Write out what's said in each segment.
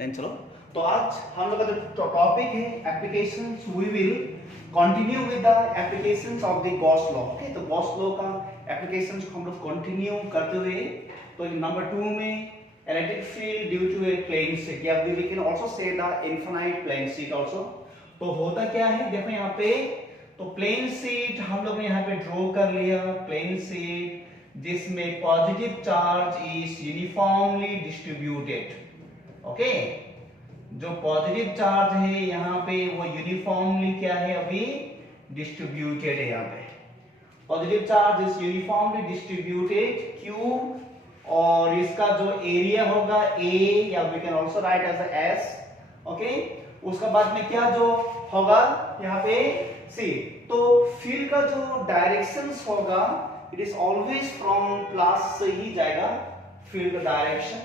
Then चलो, तो आज हम लोग का जो टॉपिक है applications, we will continue with the applications of the Gauss law. Okay, तो गॉस लॉ का एप्लीकेशंस को हम लोग कंटिन्यू करते हुए, तो नंबर 2 में electric field due to a plane sheet, या we can also say the infinite plane sheet also. तो होता क्या है, देखो यहाँ पे, तो प्लेन शीट हम लोग ने यहाँ पे ड्रॉ कर लिया, प्लेन शीट जिसमें positive charge is uniformly distributed. Okay, जो पॉजिटिव चार्ज है यहाँ पे वो यूनिफॉर्मली क्या है, अभी डिस्ट्रीब्यूटेड है। यहाँ पे positive charge is uniformly distributed Q, और इसका जो एरिया होगा A, या we can also write as S। Okay, उसका बाद में क्या जो होगा यहाँ पे C, तो फील्ड का जो डायरेक्शंस होगा it is always from plus से ही जाएगा फील्ड का डायरेक्शन।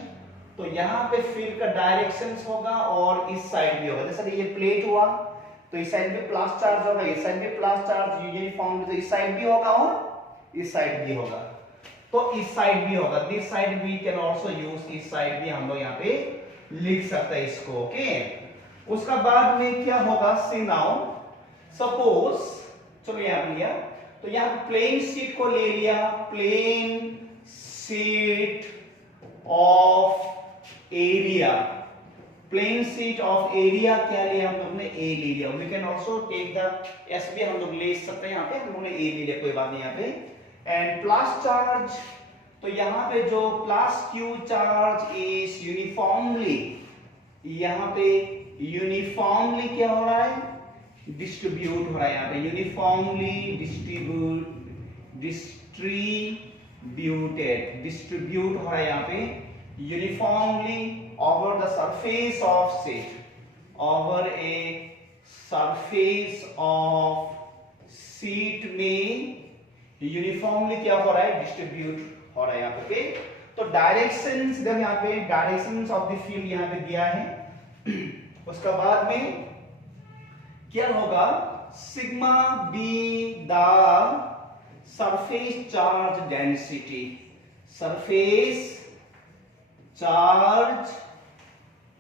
तो यहाँ पे फील्ड का डायरेक्शंस होगा और इस साइड भी होगा, जैसे ये प्लेट हुआ तो इस साइड भी प्लस चार्ज होगा, इस साइड भी प्लस चार्ज यूनिफॉर्म, तो इस साइड भी होगा और इस साइड भी होगा, तो इस साइड भी होगा, this side we can also use, इस साइड भी हम लोग यहाँ पे लिख सकते हैं इसको। ओके, उसका बाद में क्या होगा, सी नाउ सपोज, चलो यहाँ लिया, तो यहाँ प्लेन शीट को ले लिया, plane sheet of area, plane sheet of area क्या लिया हम लोग ने, ए ले लिया। We can also take the S भी हम लोग ले सकते हैं, यहाँ पे हम लोग ने ए ले लिया, कोई बात नहीं यहाँ पे। एंड प्लस चार्ज, तो यहाँ पे जो plus Q charge is uniformly, यहाँ पे यूनिफॉर्मली क्या हो रहा है, डिस्ट्रीब्यूट हो रहा है, यहाँ पे यूनिफॉर्मली डिस्ट्रीब्यूट हो रहा है यहाँ पे uniformly over the surface of sheet, over a surface of sheet में यूनिफॉर्मली क्या हो रहा है, डिस्ट्रीब्यूट हो रहा है यहाँ पे। तो डायरेक्शंस, जब यहाँ पे डायरेक्शंस ऑफ द फील्ड यहाँ पे दिया है, उसका बाद में क्या होगा, sigma be the surface charge density, surface charge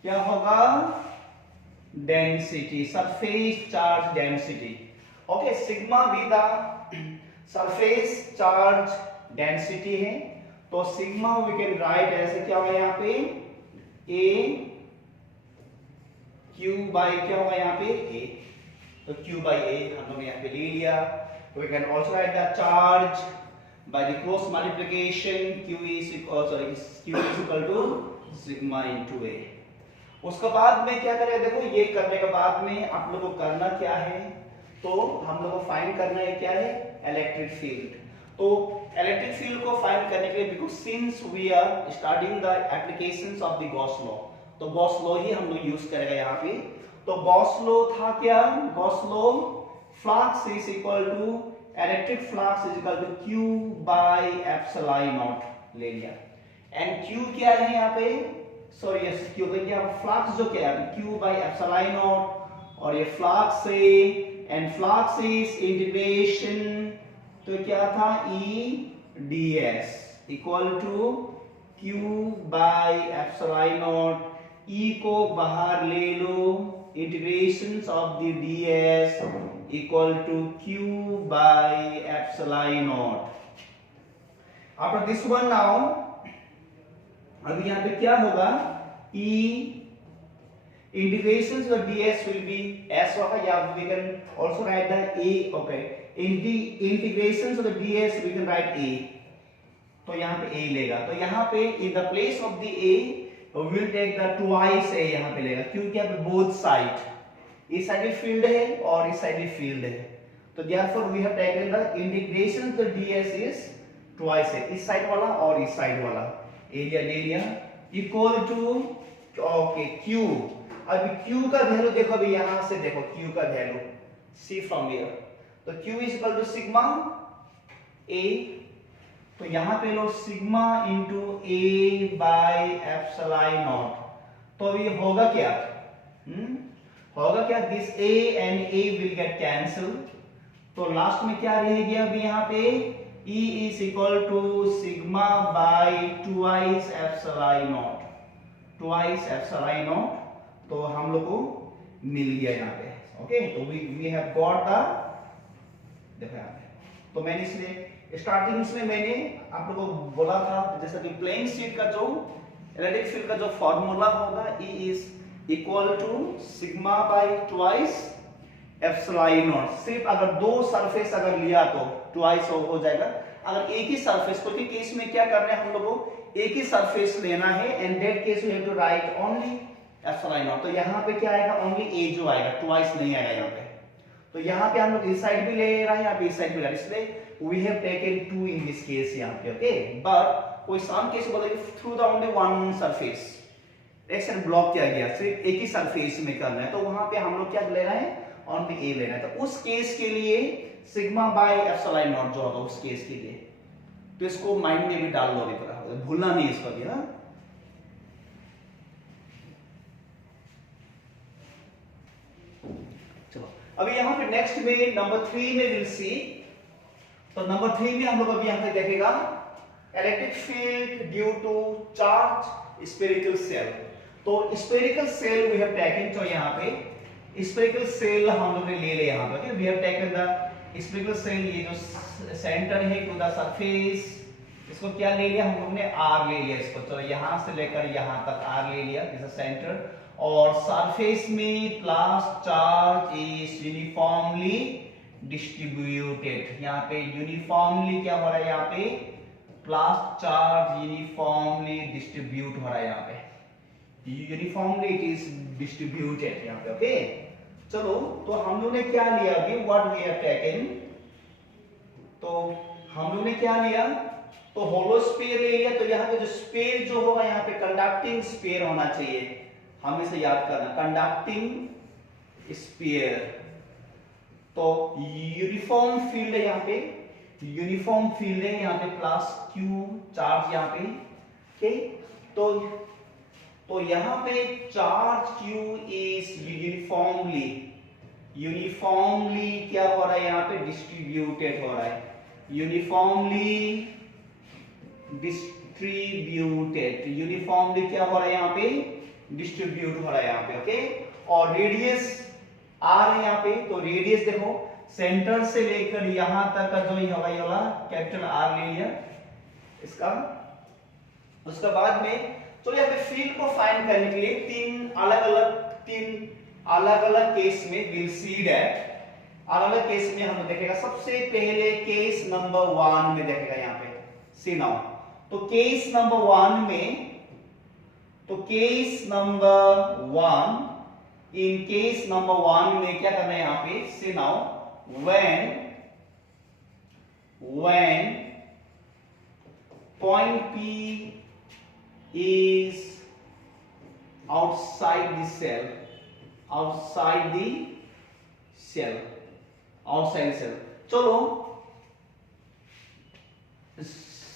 क्या होगा, density, surface charge density. Okay, sigma be the surface charge density है, तो सिग्मा वी कैन राइट ऐसे, क्या होगा यहाँ पे, ए क्यू बाई क्या होगा यहाँ पे ए, तो Q by A हम लोग यहाँ पे ले लिया। We can also write the charge by the cross multiplication, Q is equal to sigma into A। उसके बाद में क्या करें, देखो ये करने के बाद में आप लोगों को करना क्या है, तो हम लोग को फाइंड करना है क्या है, इलेक्ट्रिक फील्ड। तो इलेक्ट्रिक फील्ड को फाइंड करने के लिए, because since we are starting the applications of the Gauss law, तो गॉस लॉ ही हम लोग यूज करेगा यहाँ पे। तो गॉस लॉ था क्या, Gauss law, flux is equal to, electric flux is equal to Q by epsilon naught ले लिया। एंड Q क्या है यहाँ पे, सॉरी यस Q का क्या, फ्लक्स जो क्या है Q बाय एप्सिलॉन नॉट, और ये फ्लक्स है, एंड फ्लक्स इज इंटीग्रेशन, तो क्या था E ds equal to Q by epsilon naught, E को बाहर ले लो, integrations of the ds equal to Q by epsilon naught। After this one now, अभी यहाँ पे क्या होगा, E integrations of ds will be s होगा, या we can also write the a। okay, in the integrations of the ds we can write a, तो यहाँ पे a लेगा, तो यहाँ पे in the place of the a we'll take the twice a यहाँ पे लेगा, क्योंकि यहाँ पे बोथ साइड, इस साइड भी फील्ड है और इस साइड भी फील्ड है, तो therefore we have taken the integration to ds is twice a, इस साइड वाला और इस साइड वाला, एरिया ले लिया, इक्वल टू, ओके Q। अभी Q का वैल्यू देखो, अभी यहां से देखो Q का वैल्यू, see from here, तो Q is equal to sigma a, तो यहां पे लो sigma into A by epsilon naught, तो अभी होगा क्या, होगा क्या, this a and a will get cancel, तो लास्ट में क्या रहेगी, अभी यहाँ पे E is equal to sigma by twice epsilon naught, twice epsilon naught, तो हम लोग को मिल गया यहाँ पे। ओके, तो वी हैव गॉट द, देखो यहाँ पे, तो मैंने इसलिए स्टार्टिंग में मैंने आप लोगों को बोला था जैसा कि प्लेन शीट का जो इलेक्ट्रिक फील्ड का जो फॉर्मूला होगा, E is equal to sigma by twice epsilon naught. सिर्फ अगर दो सरफेस अगर लिया तो ट्वाइस हो जाएगा। अगर एक ही सरफेस, तो के केस में क्या करना है हम लोगों को, एक ही सरफेस लेना है, and that case we have to write only epsilon naught. तो यहाँ पे क्या आएगा, ओनली ए जो आएगा, ट्वाइस नहीं आएगा यहाँ पे। तो यहाँ पे हम लोग इस साइड भी ले रहे हैं, यहाँ पे इस साइड भी ले रहे हैं, इसलिए we have taken 2 in this case यहाँ पे। ओके, बट कोई सम केस बोलेगा through the only one surface, एक साइड ब्लॉक किया गया, सिर्फ एक ही सरफेस में करना है, तो वहां पे हम लोग क्या लेना है, ओनली ए लेना है। तो उस केस के लिए सिग्मा बाय एप्सिलॉन नॉट जो होगा उस केस के लिए, तो इसको माइंड में भी डाल लो, अभी भूलना नहीं इसको भी। हाँ, चलो अभी यहाँ पे नेक्स्ट में नंबर 3 में विल सी। तो नंबर 3 में हम लोग अभी यहाँ पे देखेगा electric field due to charge spherical shell. तो spherical shell we have taken, तो यहाँ पे स्फेरिकल सेल हम लोग ने ले लिया यहाँ पे। We have taken the spherical shell, ये जो सेंटर है टू द सरफेस, इसको क्या ले लिया हम लोग ने, आर ले लिया इसको। चलो यहाँ से लेकर यहाँ तक आर ले लिया, दिस इज सेंटर, और सरफेस में plus charge is uniformly distributed. यहाँ पे यूनिफॉर्मली क्या हो रहा है, यहाँ पे प्लस चार्ज यूनिफॉर्मली डिस्ट्रीब्यूट हो रहा है, यहाँ पे यूनिफॉर्मली इट इज डिस्ट्रीब्यूटेड यहाँ पे। ओके, चलो तो हम लोग ने क्या लिया अभी, व्हाट वी हैव टेकन, तो हम लोग ने क्या लिया, तो होलो स्फीयर ले लिया। तो यहाँ पे जो स्फीयर जो होगा यहाँ पे कंडक्टिंग स्फीयर होना चाहिए, हमेशा याद करना, कंडक्टिंग स्फीयर। तो यूनिफॉर्म फील्ड है यहाँ पे, यूनिफॉर्म फील्ड है यहाँ पे, प्लस क्यू चार्ज यहाँ पे। ओके, तो यहाँ पे चार्ज क्यू इज यूनिफॉर्मली क्या हो रहा है यहाँ पे, डिस्ट्रीब्यूटेड हो रहा है, यूनिफॉर्मली डिस्ट्रीब्यूटेड, यूनिफॉर्मली क्या हो रहा है यहाँ पे, डिस्ट्रीब्यूट हो रहा है यहाँ पे। ओके, और रेडियस आर है यहाँ पे, तो रेडियस देखो सेंटर से लेकर यहां तक का जो ये वाला कैपिटल आर ले लिया इसका। उसके बाद में चलो यहाँ पे फील्ड को फाइंड करने के लिए तीन अलग अलग केस में विल सी दैट, अलग अलग केस में हम देखेगा। सबसे पहले केस नंबर 1 में देखेगा यहाँ पे, सी नाउ। तो केस नंबर 1 में, तो case number 1, in case number 1 में क्या करना है यहाँ पे, see now, when point P is outside the cell, चलो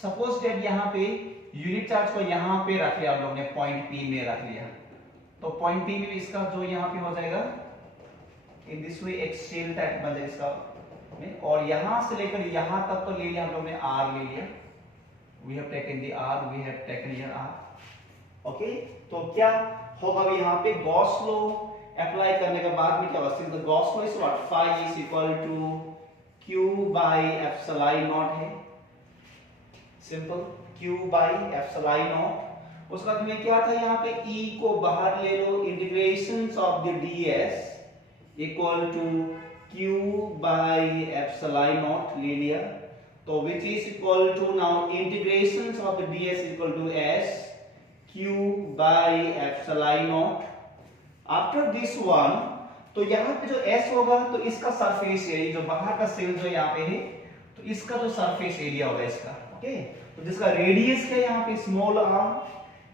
सपोज दैट यहाँ पे यूनिट चार्ज को यहाँ पे रख लिया हम लोग ने, पॉइंट P में रख लिया, तो पॉइंट P में इसका जो यहाँ पे हो जाएगा इन दिस वे एक शेल टाइप बन जाएगा इसका में, और यहां से लेकर यहां तक तो ले लिया हम लोग ने, आर ले लिया, we have taken the r, we have taken here r. Okay, तो क्या होगा अभी यहाँ पे गॉस लॉ अप्लाई करने के बाद में क्या होगा, since the Gauss law is what, phi is equal to Q by epsilon naught है, simple, Q by epsilon naught. उसका बाद में क्या था यहाँ पे, E को बाहर ले लो, integrations of the ds equal to q by epsilon naught ले लिया, तो which is equal to now integrations of the ds equal to s q by epsilon naught. After this one, तो यहाँ पे जो s होगा तो इसका सरफेस एरिया, जो बाहर का सेल जो यहाँ पे है, तो इसका जो सरफेस एरिया होगा इसका। ओके, तो जिसका रेडियस है यहाँ पे small r,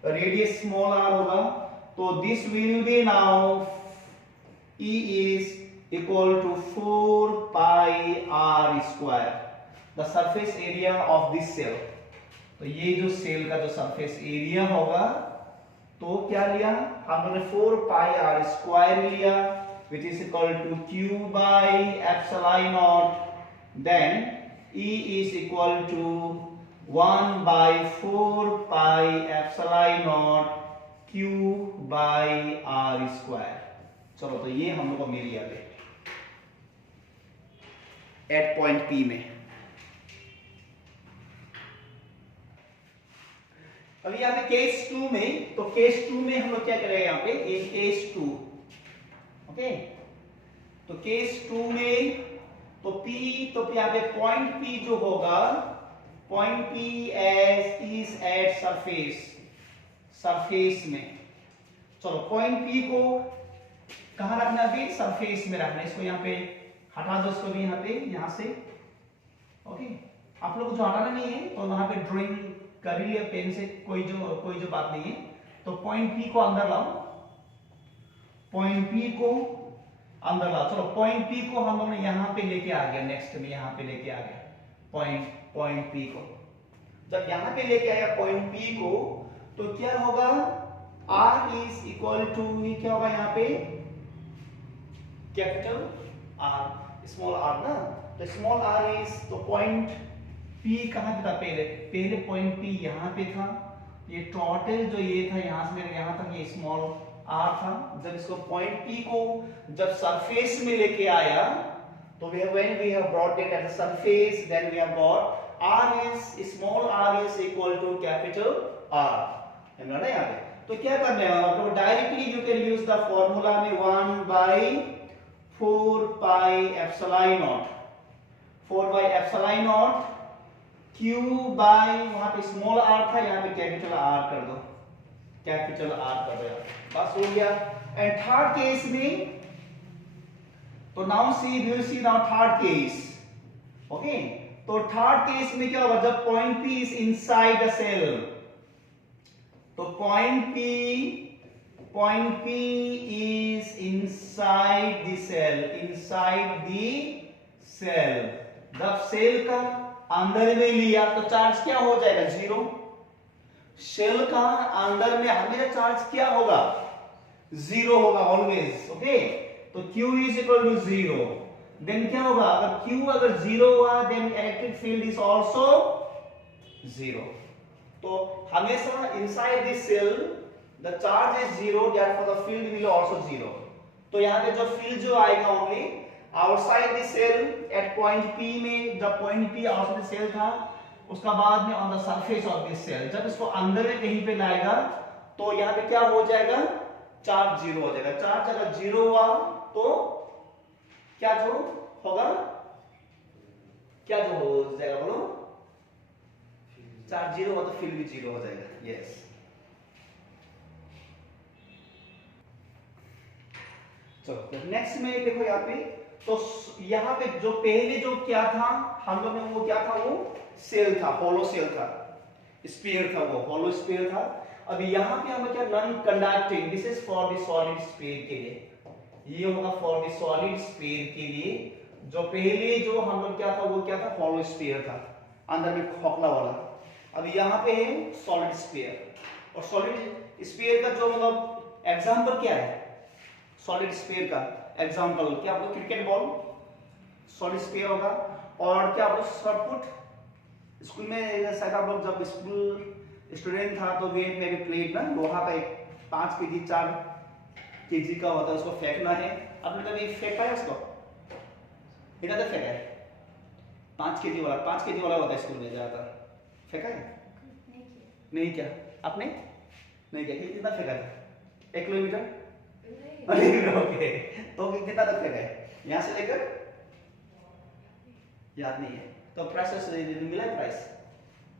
radius small r होगा, तो this will be now E is equal to 4 pi r square, the surface area of this cell। तो ये जो सेल का जो सरफेस एरिया होगा, तो क्या लिया हमने, 4 pi r square लिया, which is equal to q by epsilon naught, then E is equal to 1 by 4 pi epsilon naught Q by R square. चलो तो ये हम लोग को मिल गया एट पॉइंट P में। अब यहाँ पे केस 2 में, तो केस 2 में हम लोग क्या करेंगे यहाँ पे, इन केस 2, ओके, तो केस 2 में तो P, तो यहाँ पे पॉइंट P जो होगा, point P as is at surface में। चलो पॉइंट P को कहां रखना है, सरफेस में रखना है। इसको यहाँ पे हटा दो, इसको भी यहाँ पे, यहाँ से, ओके। आप लोग को जो हटाना नहीं है तो वहां पे ड्राइंग कर लिया पेन से, कोई जो बात नहीं है। तो पॉइंट P को अंदर लाओ, पॉइंट P को अंदर लाओ। चलो पॉइंट P को हम लोग ने यहाँ पे लेके आ गया, नेक्स्ट में यहाँ पे लेके आ गया पॉइंट P को। जब यहाँ पे लेके आया पॉइंट P को, तो क्या होगा, R इज इक्वल टू, क्या होगा यहाँ पे, कैपिटल R, स्मॉल r ना, तो स्मॉल r इज, तो पॉइंट P कहां पे था, पहले पॉइंट P यहाँ पे था। ये टोटल जो ये था यहाँ से मेरे यहाँ तक ये स्मॉल r था। जब इसको पॉइंट P को जब सरफेस में लेके आया, तो when we have brought it at the surface, then we have got r is, small r is equal to capital R, है ना यहाँ पे। तो क्या करने वाला, तो directly you can use the formula में 1 by 4 pi epsilon not, 4 by epsilon naught Q by, वहां पे स्मॉल r था, यहाँ पे कैपिटल R कर दो, कैपिटल R कर दो, बस हो गया। एंड थर्ड केस में, तो now see, we will see now third case, okay. तो थर्ड केस में क्या होगा, जब point P is inside the shell, तो point P is inside the cell, inside the cell। जब सेल का अंदर में लिया तो चार्ज क्या हो जाएगा, जीरो। सेल का अंदर में हमेशा चार्ज क्या होगा, जीरो होगा ऑलवेज, ओके। तो Q is equal to zero, then क्या होगा, अगर Q अगर जीरो हुआ, then electric field is also zero. तो हमेशा inside this shell the charge is zero, therefore the field will also zero। तो यहाँ पे जो फील्ड जो आएगा only outside the shell at point P में, जब point P outside the shell था, उसका बाद में on the surface of this shell, जब इसको अंदर में कहीं पे लाएगा, तो यहाँ पे क्या हो जाएगा, चार्ज जीरो हो जाएगा। चार्ज अगर जीरो हुआ तो क्या जो होगा, क्या जो हो जाएगा, बोलो, चार्ज जीरो हुआ तो फील्ड भी जीरो हो जाएगा, यस। चलो नेक्स्ट में देखो यहाँ पे, तो यहाँ पे जो पहले जो क्या था हम लोग ने, वो क्या था, वो सेल था, होलो सेल था, स्फीयर था, वो होलो स्फीयर था। अभी यहाँ पे हमें क्या, non conducting, this is for the solid sphere के लिए, ये होगा फॉर द सॉलिड स्फीयर के लिए। जो पहले जो हम लोग क्या था, वो क्या था, होलो स्फीयर था, अंदर में खोखला वाला। अब यहाँ पे है सॉलिड स्फीयर, और सॉलिड स्फीयर का जो मतलब एग्जांपल क्या है, सॉलिड स्फीयर का एग्जांपल क्या, आप लोग क्रिकेट बॉल सॉलिड स्फीयर होगा। और क्या आप लोग शॉटपुट स्कूल में, शायद आप लोग जब स्कूल स्टूडेंट था तो वेट में भी प्लेट ना, लोहा का एक 5 केजी 4 केजी का होता है, उसको फेंकना है। आपने कभी फेंका है उसको, इधर तक फेंका है, 5 केजी वाला होता है स्कूल में ज्यादातर, फेंका है नहीं क्या, आपने नहीं किया, कितना फेंका था, 1 किलोमीटर, ओके। तो कितना तक फेंका है, यहाँ से लेकर, याद नहीं है, तो प्राइस मिला है,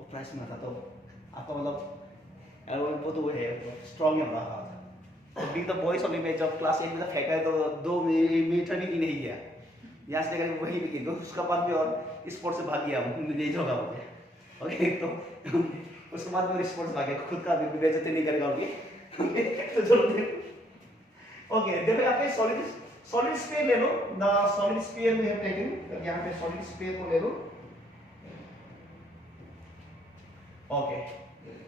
प्राइस में था, तो आपका मतलब वो तो है, स्ट्रॉन्ग है बड़ा हाथ। बीइंग द बॉयज ओनली में जब क्लास 8 में फेंका है, तो 2 मीटर भी नहीं गया, यहाँ से लेकर वही भी गया, उसका बाद में और स्पोर्ट्स से भाग गया, ले जाओगा मुझे, ओके। तो उसके बाद में स्पोर्ट्स भाग गया, खुद का भी बेइज्जती नहीं करेगा उनकी, तो चलो ओके। देखो यहाँ पे सॉलिड स्फीयर ले लो, the solid sphere we have taken, यहाँ पे सॉलिड स्फीयर को ले लो, ओके।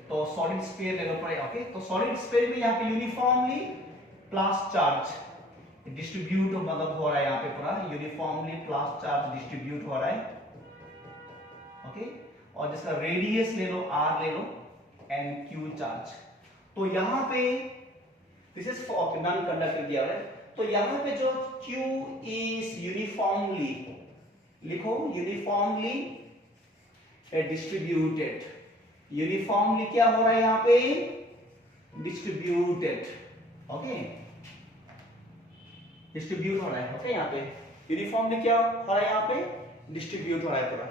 तो सॉलिड स्फीयर ले लो पड़े, ओके। तो सॉलिड स्फीयर में यहाँ पे यूनिफॉर्मली प्लस चार्ज डिस्ट्रीब्यूट मतलब हो रहा है, यहाँ पे पूरा यूनिफॉर्मली प्लस चार्ज डिस्ट्रीब्यूट हो रहा है, ओके। और जिसका रेडियस ले लो, r ले लो, एंड q चार्ज। तो यहाँ पे this is for non conductor दिया हुआ है। तो यहां पे जो Q इज यूनिफॉर्मली, लिखो यूनिफॉर्मली डिस्ट्रीब्यूटेड, यूनिफॉर्मली क्या हो रहा है यहां पे, डिस्ट्रीब्यूटेड, ओके, डिस्ट्रीब्यूट हो रहा है, ओके, यहाँ पे यूनिफॉर्मली क्या हो रहा है, यहाँ पे डिस्ट्रीब्यूट हो रहा है पूरा।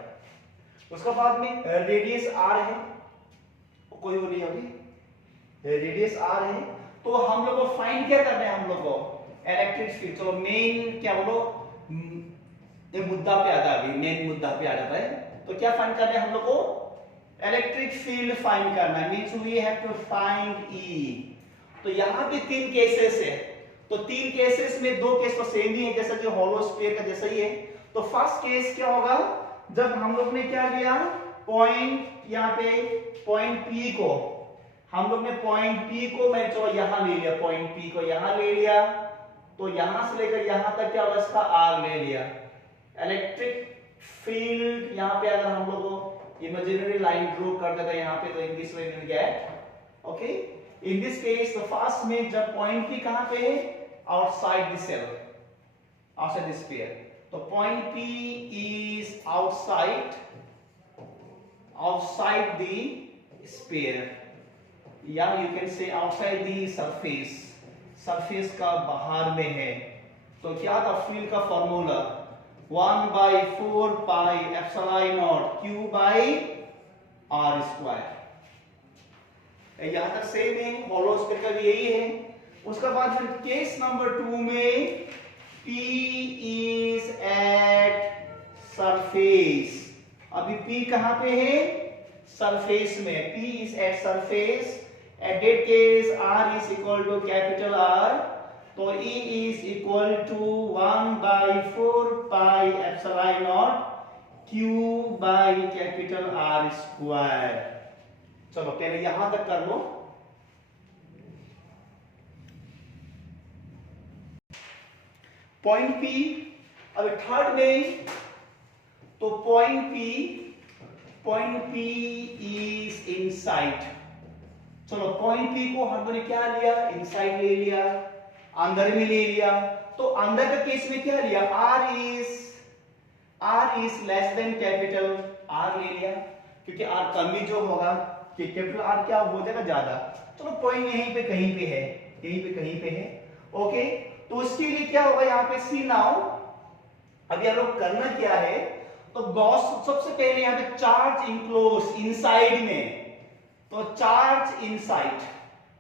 उसका बाद में रेडियस आर है, कोई वो नहीं होगी, रेडियस आर है। तो हम लोग को फाइंड क्या करना है, हम लोग को इलेक्ट्रिक फील्ड। तो मेन क्या बोलो, ये मुद्दा पे आता है, अभी मेन मुद्दा पे आ जाता है। तो क्या फाइंड करना है हम लोग को, इलेक्ट्रिक फील्ड फाइंड करना है, means we have to find E. तो यहाँ पे 3 केसेस है, तो 3 केसेस में 2 केस तो सेम ही है, जैसा कि हॉलो स्फीयर का जैसा ही है। तो फर्स्ट केस क्या होगा, जब हम लोग ने क्या लिया, पॉइंट, यहाँ पे पॉइंट P को, हम लोग ने पॉइंट P को, मैं चलो यहां ले लिया, पॉइंट P को यहां ले लिया, तो यहां से लेकर यहां तक क्या होगा, इसका R ले लिया। इलेक्ट्रिक फील्ड यहां पे अगर हम लोग को इमेजिनरी लाइन ड्रॉ कर देता है यहां पे, तो इन दिस वे मिल गया है, ओके। इन दिस केस तो फर्स्ट में जब पॉइंट P कहां पे है, outside the shell, outside the sphere. तो point P is outside, outside the sphere, या you can say outside the surface, surface का बाहर में है। तो क्या था फील्ड का formula, 1/4 pi epsilon naught Q by R square. यहां तक सेम है, हॉलो स्फीयर का भी यही है। उसके बाद फिर केस नंबर 2 में P इज एट सरफेस, अभी P कहां पे है, सरफेस में, P is at surface. At that case R is equal to capital R, तो E is equal to 1/4 pi epsilon naught Q by capital R square। चलो पहले यहां तक कर लो। पॉइंट P, अभी थर्ड में, तो पॉइंट P इज इनसाइड। चलो पॉइंट P को हम लोगों ने क्या लिया, इनसाइड ले लिया, अंदर में ले लिया। तो अंदर के केस में क्या लिया, R is less than capital R ले लिया, क्योंकि R कम ही जो होगा कि कैपिटल R क्या हो जाएगा ज्यादा। चलो पॉइंट यहीं पे कहीं पे है, यहीं पे कहीं पे है, ओके। तो उसके लिए क्या होगा यहाँ पे, सी नाउ, अभी हम लोग करना क्या है, तो गॉस सबसे पहले यहाँ पे चार्ज इनक्लोज इनसाइड में, तो चार्ज इनसाइड,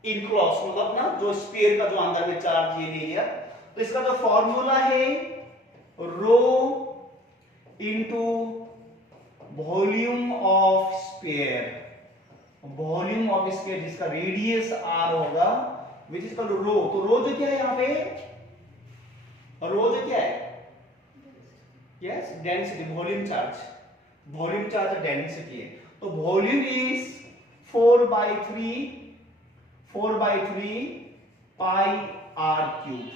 इनक्लोज मतलब ना जो स्फीयर का जो अंदर में चार्ज ये ले लिया। तो इसका जो फॉर्मूला है rho into volume of sphere, volume of sphere जिसका रेडियस R होगा, विच इज कॉल्ड रो। तो रो जो क्या है यहाँ पे, रो जो क्या है, yes density, volume charge, volume charge density है। तो volume is 4/3 pi R cube.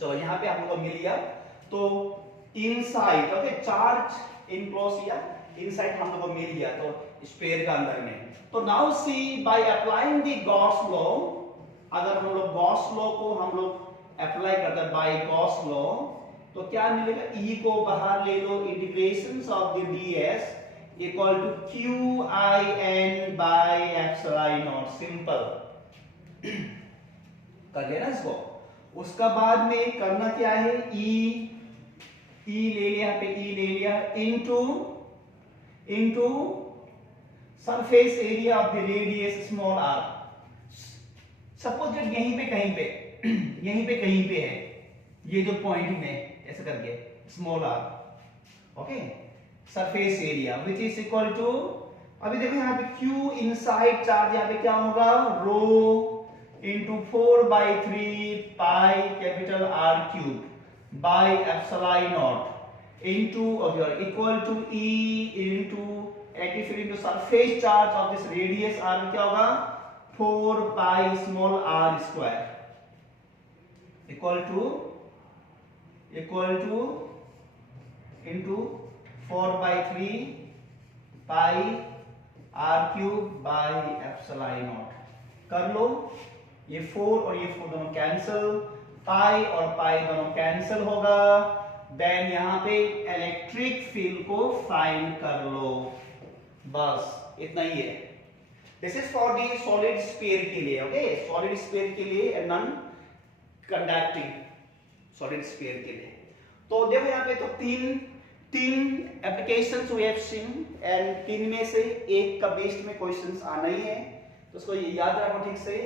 चलो यहां पे आप लोगों को मिल गया। तो इनसाइड, ओके, चार्ज इनक्लोज या इनसाइड हम लोग को मिल गया, तो स्फीयर का अंदर में। तो now C, by applying the Gauss law, अगर हम लोग गॉस लॉ को हम लोग अप्लाई करते हैं बाय गॉस लॉ, तो क्या मिलेगा, E को बाहर ले लो, integrations of the ds equal to QIN by epsilon naught, simple कर लेना इसको। उसका बाद में करना क्या है, E ले लिया, पे E ले लिया, into surface area of the radius small r। Suppose यहीं पे कहीं पे यहीं पे कहीं पे है ये जो पॉइंट में ऐसे करके small r, okay, surface area which is equal to, अभी देखो यहाँ पे Q इनसाइड चार्ज यहाँ पे क्या होगा, rho into 4/3 pi capital R cube by epsilon naught into equal to E into 85 into surface charge of this radius R क्या होगा, 4 pi small r square equal to into 4/3 pi R cube by epsilon naught. कर लो, ये 4 और ये 4 दोनों cancel, पाई और पाई दोनों कैंसिल होगा। देन यहाँ पे इलेक्ट्रिक फील्ड को फाइंड कर लो, बस इतना ही है। This is for the solid sphere के लिए, ओके, सॉलिड स्फीयर के लिए, नॉन कंडक्टिंग सॉलिड स्फीयर के लिए। तो देखो यहाँ पे तो तीन applications we have seen and तीन में से एक का बेस्ड में क्वेश्चंस आना ही है, तो उसको याद रखो ठीक से।